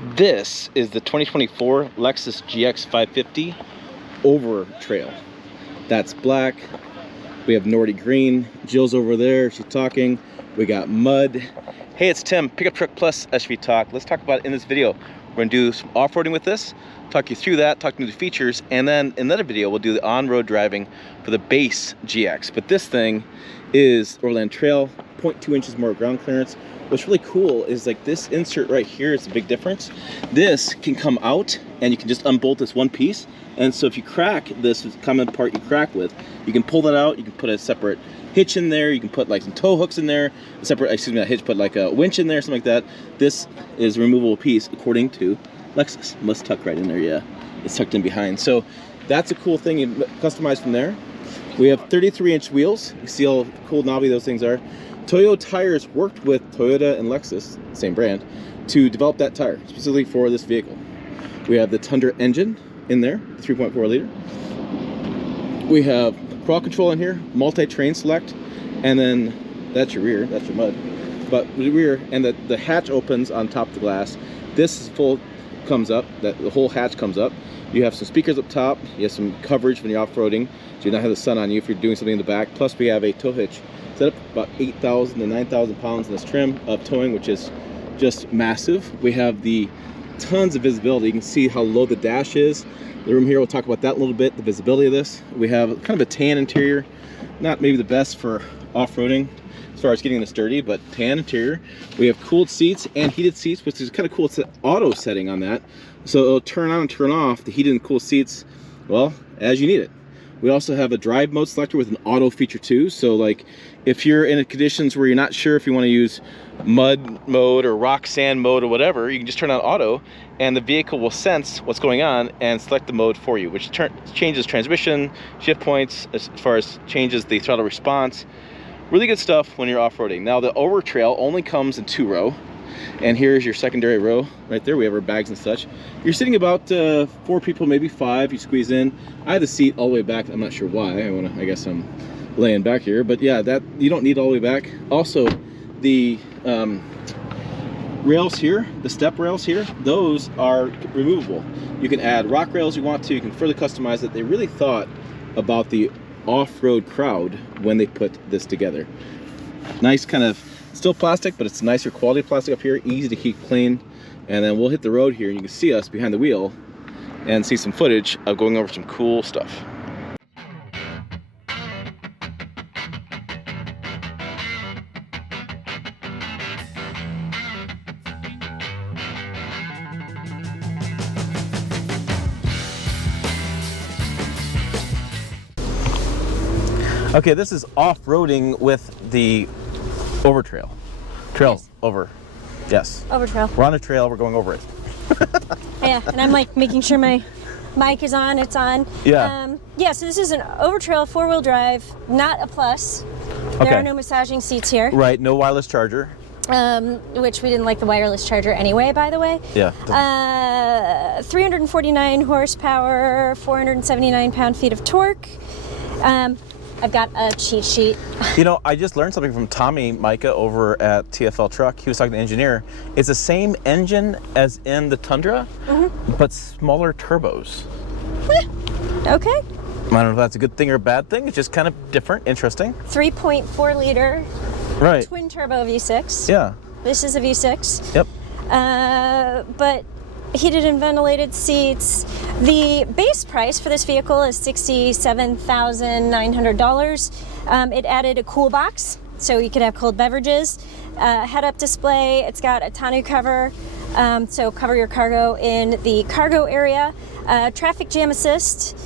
This is the 2024 Lexus GX550 Overtrail. That's black. We have Nordy green. Jill's over there, she's talking. We got mud. Hey, it's Tim, Pickup Truck Plus SUV Talk. Let's talk about it in this video. We're gonna do some off-roading with this, talk you through that, talk through the features, and then in another video we'll do the on-road driving for the base GX. But this thing is Overland Trail, 0.2 inches more ground clearance. What's really cool is like this insert right here is a big difference. This can come out and you can just unbolt this one piece. And so if you crack this common part you crack with, you can pull that out, you can put a separate hitch in there, you can put like some tow hooks in there, a separate, excuse me, not hitch, put like a winch in there, something like that. This is a removable piece according to Lexus. Must tuck right in there, yeah. It's tucked in behind. So that's a cool thing you customize from there. We have 33-inch wheels. You see how cool knobby those things are. Toyo tires worked with Toyota and Lexus, same brand, to develop that tire specifically for this vehicle. We have the Tundra engine in there, 3.4 liter. We have crawl control in here, multi-train select, and then that's your rear, that's your mud. But the rear, and the hatch opens on top of the glass. This full comes up, the whole hatch comes up. You have some speakers up top, you have some coverage when you're off-roading, so you don't have the sun on you if you're doing something in the back. Plus we have a tow hitch set up about 8,000 to 9,000 pounds in this trim of towing, which is just massive. We have the tons of visibility. You can see how low the dash is. The room here, we'll talk about that a little bit, the visibility of this. We have kind of a tan interior, not maybe the best for off-roading as far as getting this dirty, but tan interior. We have cooled seats and heated seats, which is kind of cool. It's an auto setting on that, so it'll turn on and turn off the heated and cool seats, well, as you need it. We also have a drive mode selector with an auto feature too. So like if you're in conditions where you're not sure if you want to use mud mode or rock sand mode or whatever, you can just turn on auto and the vehicle will sense what's going on and select the mode for you, which changes transmission, shift points, as far as changes the throttle response. Really good stuff when you're off-roading. Now the Overtrail only comes in 2-row. And here's your secondary row right there. We have our bags and such. You're sitting about 4 people, maybe 5. You squeeze in. I have the seat all the way back. I'm not sure why. I guess I'm laying back here, but yeah, that you don't need all the way back. Also, the rails here, the step rails here, those are removable. You can add rock rails you want to. You can further customize it. They really thought about the off-road crowd when they put this together. Nice kind of still plastic, but it's nicer quality plastic up here, easy to keep clean. And then we'll hit the road here and you can see us behind the wheel and see some footage of going over some cool stuff. Okay, this is off-roading with the Overtrail. Over. Yes. Overtrail. We're on a trail, we're going over it. Yeah, and I'm like making sure my mic is on, it's on. Yeah. Yeah, so this is an Overtrail 4-wheel drive, not a plus. There are no massaging seats here. Right, no wireless charger. Which we didn't like the wireless charger anyway, by the way. Yeah. 349 horsepower, 479 pound-feet of torque. I've got a cheat sheet. You know, I just learned something from Tommy Micah over at TFL Truck. He was talking to the engineer. It's the same engine as in the Tundra, but smaller turbos. Okay. I don't know if that's a good thing or a bad thing. It's just kind of different, interesting. 3.4 liter. Right. Twin turbo V6. Yeah. This is a V6. Yep. But heated and ventilated seats. The base price for this vehicle is $67,900. It added a cool box, so you could have cold beverages. Head-up display. It's got a tonneau cover, so cover your cargo in the cargo area. Traffic jam assist,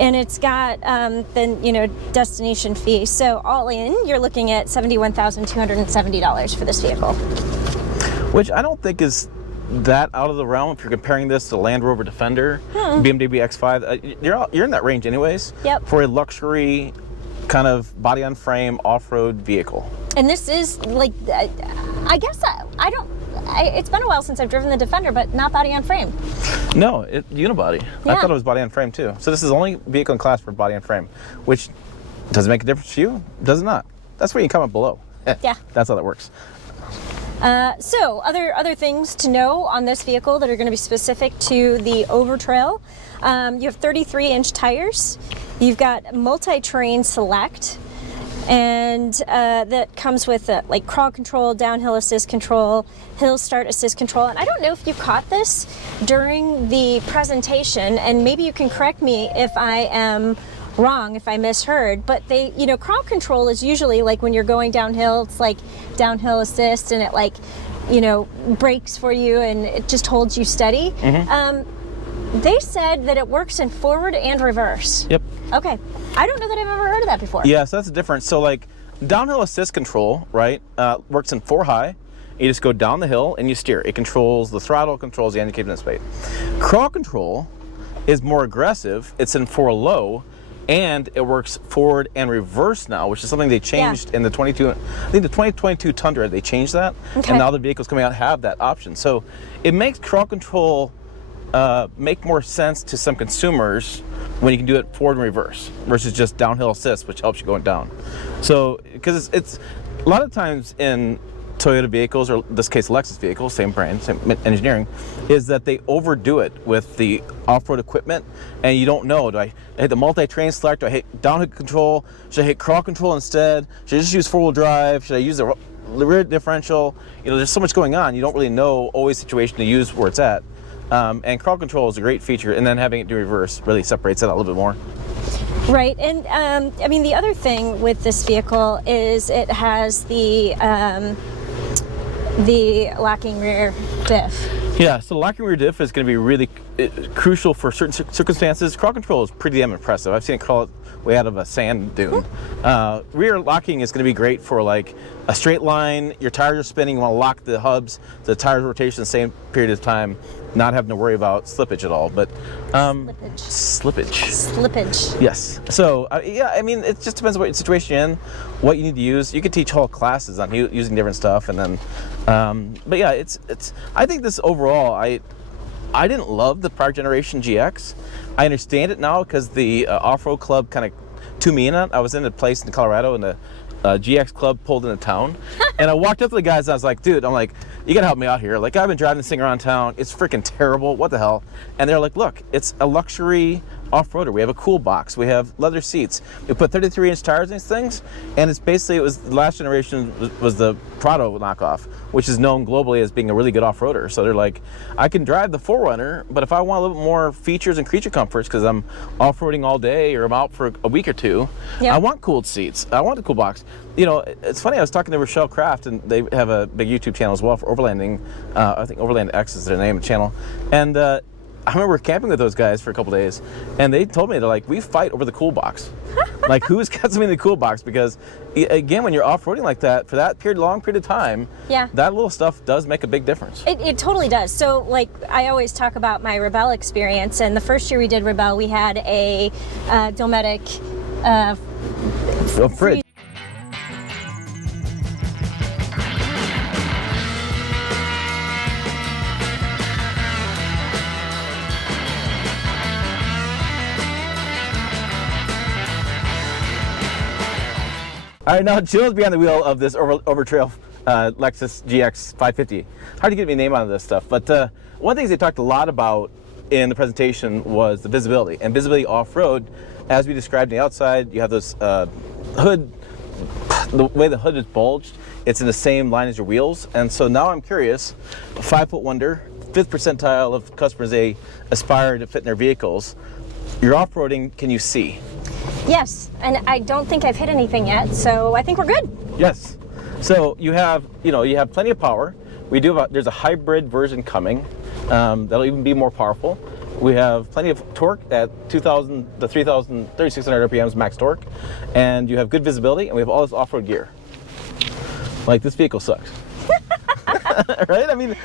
and it's got the destination fee. So all in, you're looking at $71,270 for this vehicle. Which I don't think is that out of the realm if you're comparing this to Land Rover Defender, BMW X5. You're in that range anyways. Yep. For a luxury kind of body on frame off-road vehicle. And this is like, I guess it's been a while since I've driven the Defender, but not body on frame. No, unibody. Yeah. I thought it was body on frame too. So this is the only vehicle in class for body on frame, which does it make a difference to you? Does it not? That's where you comment below. Yeah. That's how that works. So other things to know on this vehicle that are going to be specific to the Overtrail. You have 33-inch tires. You've got multi-terrain select, and that comes with like crawl control, downhill assist control, hill start assist control. And I don't know if you caught this during the presentation, and maybe you can correct me if I am wrong, if I misheard, but they, you know, crawl control is usually like when you're going downhill, it's like downhill assist, and it like, you know, brakes for you and it just holds you steady. They said that it works in forward and reverse. Yep. Okay. I don't know that I've ever heard of that before. Yeah, so that's the difference. So like downhill assist control, right, works in 4 high. You just go down the hill and you steer. It controls the throttle, controls the indicator and the speed. Crawl control is more aggressive. It's in 4 low, and it works forward and reverse now, which is something they changed in the 22, I think the 2022 Tundra, they changed that. Okay. And now the vehicles coming out have that option. So it makes crawl control make more sense to some consumers when you can do it forward and reverse versus just downhill assist, which helps you going down. So, because it's a lot of times in Toyota vehicles, or in this case Lexus vehicles, same brand, same engineering, is that they overdo it with the off-road equipment, and you don't know, do I hit the multi-terrain select, do I hit downhill control, should I hit crawl control instead, should I just use four-wheel drive, should I use the rear differential? You know, there's so much going on, you don't really know always situation to use where it's at. And crawl control is a great feature, and then having it do reverse really separates it out a little bit more. Right, and I mean, the other thing with this vehicle is it has the locking rear diff. Yeah, so locking rear diff is going to be really crucial for certain circumstances. Crawl control is pretty damn impressive. I've seen it crawl way out of a sand dune. Rear locking is going to be great for like a straight line, your tires are spinning, you want to lock the hubs, the tires rotation the same period of time, not having to worry about slippage at all. But slippage. Yes. So yeah, I mean, it just depends on what situation you're in, what you need to use. You could teach whole classes on using different stuff, and then but yeah, it's I think this overall, I didn't love the prior generation GX. I understand it now because the off-road club kind of tuned me in on it. I was in a place in Colorado, and the GX club pulled into town, and I walked up to the guys and I was like, dude, I'm like, you gotta help me out here. Like, I've been driving this thing around town. It's freaking terrible. What the hell? And they're like, look, it's a luxury off-roader. We have a cool box. We have leather seats. We put 33-inch tires in these things, and it's basically, it was the last generation was the Prado knockoff, which is known globally as being a really good off-roader. So they're like, I can drive the 4Runner, but if I want a little bit more features and creature comforts because I'm off-roading all day or I'm out for a week or two, I want cooled seats. I want a cool box. You know, it's funny, I was talking to Rochelle Kraft, and they have a big YouTube channel as well for overlanding. I think Overland X is their name of the channel. And I remember camping with those guys for a couple days, and they told me, they're like, we fight over the cool box. Like, who's got something in the cool box? Because again, when you're off-roading like that for that long period of time, that little stuff does make a big difference. It totally does. So like, I always talk about my Rebel experience, and the first year we did Rebel, we had a Dometic fridge. All right, now Jill's behind the wheel of this Overtrail Lexus GX550. Hard to get me a name out of this stuff, but one of the things they talked a lot about in the presentation was the visibility. And visibility off-road, as we described on the outside, you have this hood, the way the hood is bulged, it's in the same line as your wheels. And so now I'm curious, 5-foot wonder, 5th percentile of customers they aspire to fit in their vehicles. You're off-roading, can you see? Yes, and I don't think I've hit anything yet, so I think we're good. Yes. So you have plenty of power. We do there's a hybrid version coming that'll even be more powerful. We have plenty of torque at 3,600 RPMs max torque, and you have good visibility, and we have all this off-road gear. Like, this vehicle sucks. Right? I mean,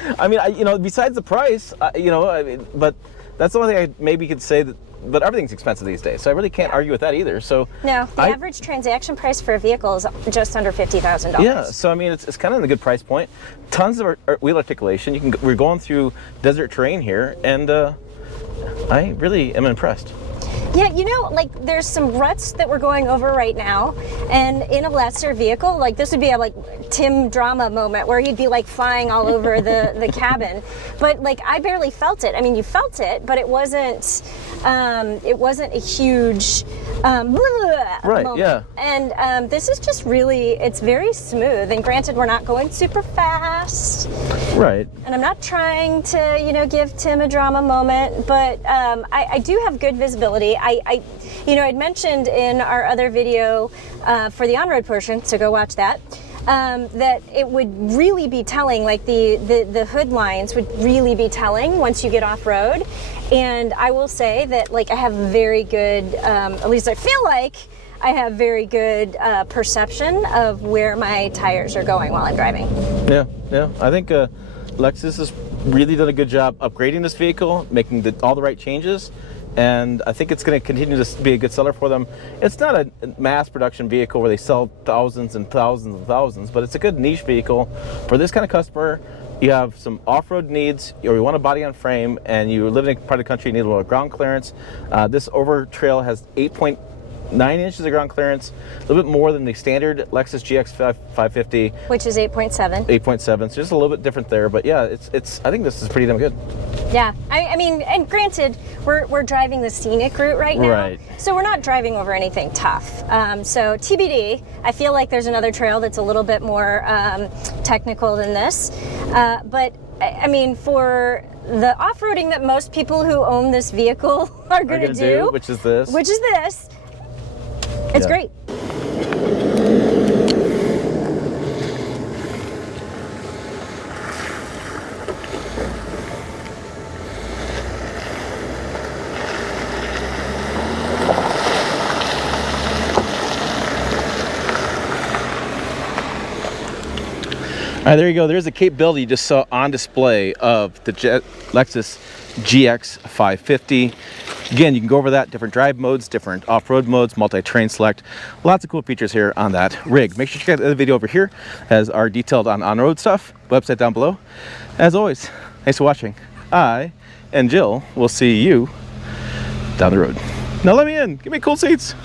besides the price, but that's the only thing I maybe could say that. But everything's expensive these days, so I really can't argue with that either. So no, the average transaction price for a vehicle is just under $50,000. Yeah, so I mean, it's kind of a good price point. Tons of wheel articulation. We're going through desert terrain here, and I really am impressed. Yeah, you know, like there's some ruts that we're going over right now, and in a lesser vehicle, like this would be a like Tim drama moment where he'd be like flying all over the cabin, but like I barely felt it. I mean, you felt it, but it wasn't a huge right, moment. yeah. And this is just really, it's very smooth. And granted, we're not going super fast. Right. And I'm not trying to, you know, give Tim a drama moment, but I do have good visibility. You know, I'd mentioned in our other video for the on-road portion, so go watch that, that it would really be telling, like the hood lines would really be telling once you get off-road. And I will say that, like, I have very good, at least I feel like, I have very good perception of where my tires are going while I'm driving. Yeah, yeah. I think Lexus has really done a good job upgrading this vehicle, making all the right changes, and I think it's going to continue to be a good seller for them. It's not a mass production vehicle where they sell thousands and thousands and thousands, but it's a good niche vehicle for this kind of customer. You have some off-road needs, or you want a body on frame, and you live in a part of the country, you need a little ground clearance. This Overtrail has 8.9 inches of ground clearance, a little bit more than the standard Lexus GX550, which is 8.7. 8.7, so just a little bit different there. But yeah, it's. I think this is pretty damn good. Yeah, I mean, and granted, we're driving the scenic route right now, right? So we're not driving over anything tough. So TBD. I feel like there's another trail that's a little bit more technical than this, but I mean, for the off-roading that most people who own this vehicle are going to do, which is this, it's great. All right, there you go. There's the capability you just saw on display of the Lexus GX550. Again, you can go over that, different drive modes, different off-road modes, multi-terrain select. Lots of cool features here on that rig. Make sure you check out the video over here as our detailed on-road stuff, website down below. As always, thanks for watching. I and Jill will see you down the road. Now let me in. Give me cool seats.